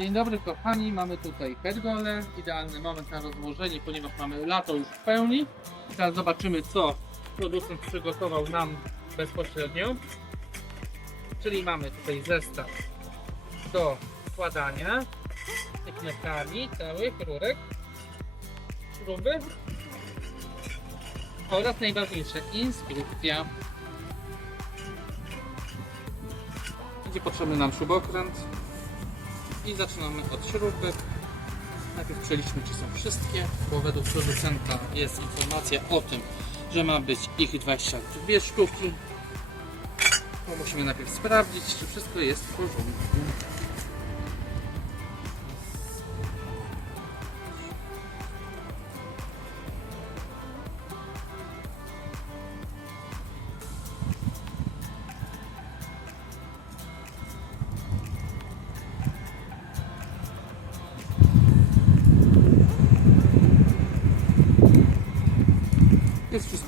Dzień dobry kochani, mamy tutaj pergolę, idealny moment na rozłożenie, ponieważ mamy lato już w pełni. Teraz zobaczymy co producent przygotował nam bezpośrednio. Czyli mamy tutaj zestaw do składania tych metali, całych rurek, śruby oraz najważniejsze instrukcja. Będzie potrzebny nam śrubokręt, i zaczynamy od śrubek. Najpierw przeliczmy, czy są wszystkie, bo według producenta jest informacja o tym, że ma być ich 22 sztuki. To musimy najpierw sprawdzić, czy wszystko jest w porządku.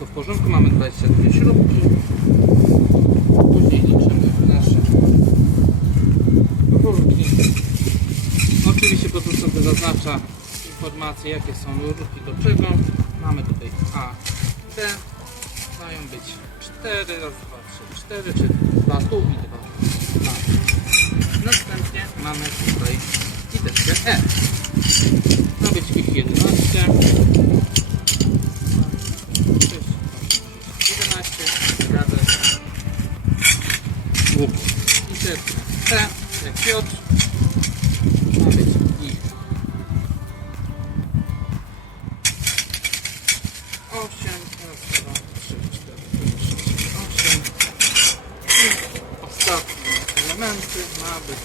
Wszystko w porządku, mamy 22 śrubki. Później liczymy nasze rurki. Oczywiście producent zaznacza informacje jakie są rurki do czego. Mamy tutaj A, D. Mają być 4, raz, dwa, trzy, 4, czy 2 tu i 2 A. Następnie mamy tutaj literkę E. Ma być ich 11. 11 razy łuk. I teraz T, jak Piotr, ma być ich 8, raz, trzy, cztery, pięć, sześć, osiem. I ostatnie elementy ma być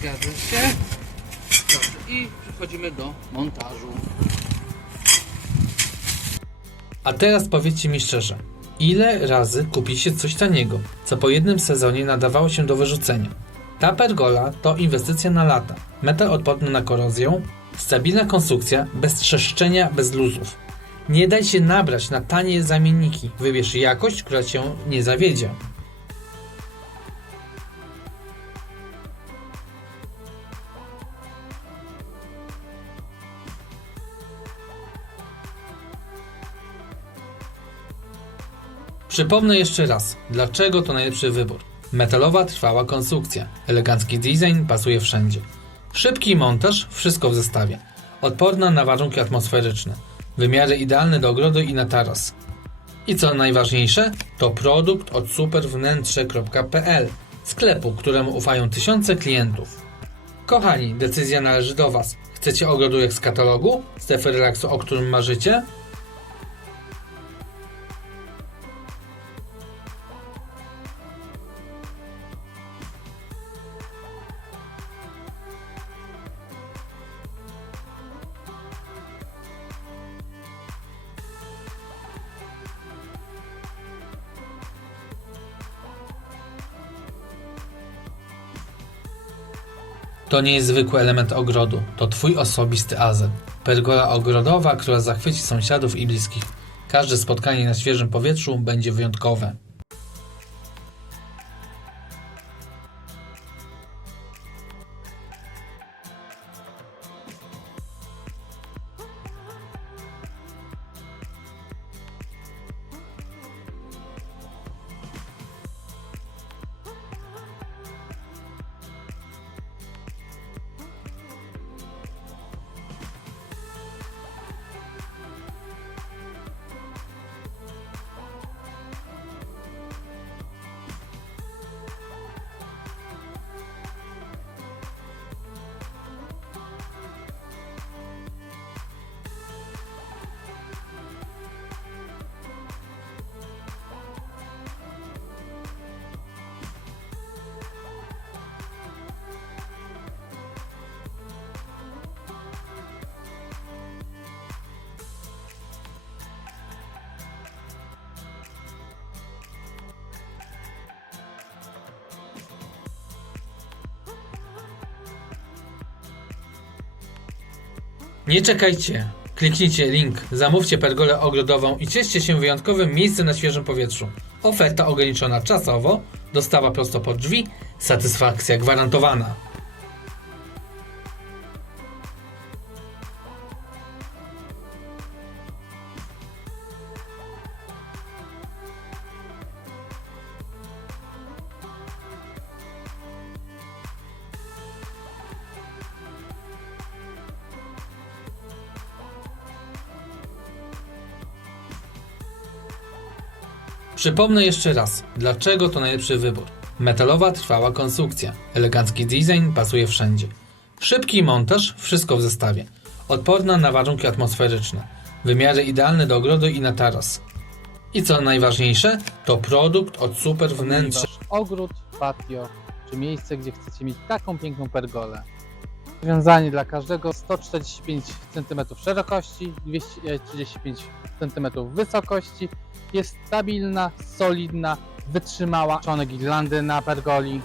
Zgadza się. Dobrze. I przechodzimy do montażu. A teraz powiedzcie mi szczerze, ile razy kupiliście coś taniego, co po jednym sezonie nadawało się do wyrzucenia? Ta pergola to inwestycja na lata. Metal odporny na korozję, stabilna konstrukcja, bez trzeszczenia, bez luzów. Nie daj się nabrać na tanie zamienniki. Wybierz jakość, która cię nie zawiedzie. Przypomnę jeszcze raz, dlaczego to najlepszy wybór. Metalowa, trwała konstrukcja, elegancki design pasuje wszędzie. Szybki montaż, wszystko w zestawie. Odporna na warunki atmosferyczne. Wymiary idealne do ogrodu i na taras. I co najważniejsze, to produkt od superwnętrze.pl, sklepu, któremu ufają tysiące klientów. Kochani, decyzja należy do Was. Chcecie ogrodujek z katalogu? Strefy relaksu, o którym marzycie? To nie jest zwykły element ogrodu, to twój osobisty azyl. Pergola ogrodowa, która zachwyci sąsiadów i bliskich. Każde spotkanie na świeżym powietrzu będzie wyjątkowe. Nie czekajcie. Kliknijcie link, zamówcie pergolę ogrodową i cieszcie się wyjątkowym miejscem na świeżym powietrzu. Oferta ograniczona czasowo, dostawa prosto pod drzwi, satysfakcja gwarantowana. Przypomnę jeszcze raz, dlaczego to najlepszy wybór. Metalowa, trwała konstrukcja, elegancki design pasuje wszędzie. Szybki montaż, wszystko w zestawie. Odporna na warunki atmosferyczne. Wymiary idealne do ogrodu i na taras. I co najważniejsze, to produkt od super wnętrza. Ogród, patio, czy miejsce, gdzie chcecie mieć taką piękną pergolę. Rozwiązanie dla każdego 145 cm szerokości, 235 cm wysokości. Jest stabilna, solidna, wytrzymała. Członek Irlandy na pergoli.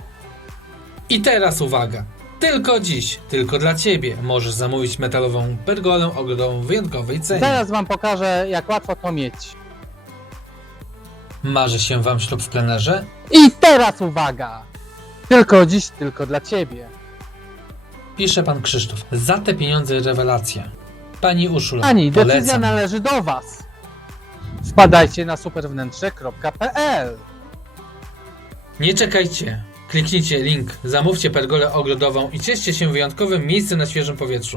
I teraz uwaga! Tylko dziś, tylko dla Ciebie możesz zamówić metalową pergolę ogrodową w wyjątkowej cenie. Teraz Wam pokażę, jak łatwo to mieć. Marzy się Wam ślub w plenerze? I teraz uwaga! Tylko dziś, tylko dla Ciebie. Pisze pan Krzysztof. Za te pieniądze rewelacja. Pani Uszula. Ani decyzja polecam. należy do Was. Wpadajcie na superwnętrze.pl Nie czekajcie. Kliknijcie link, zamówcie pergolę ogrodową i cieszcie się wyjątkowym miejscem na świeżym powietrzu.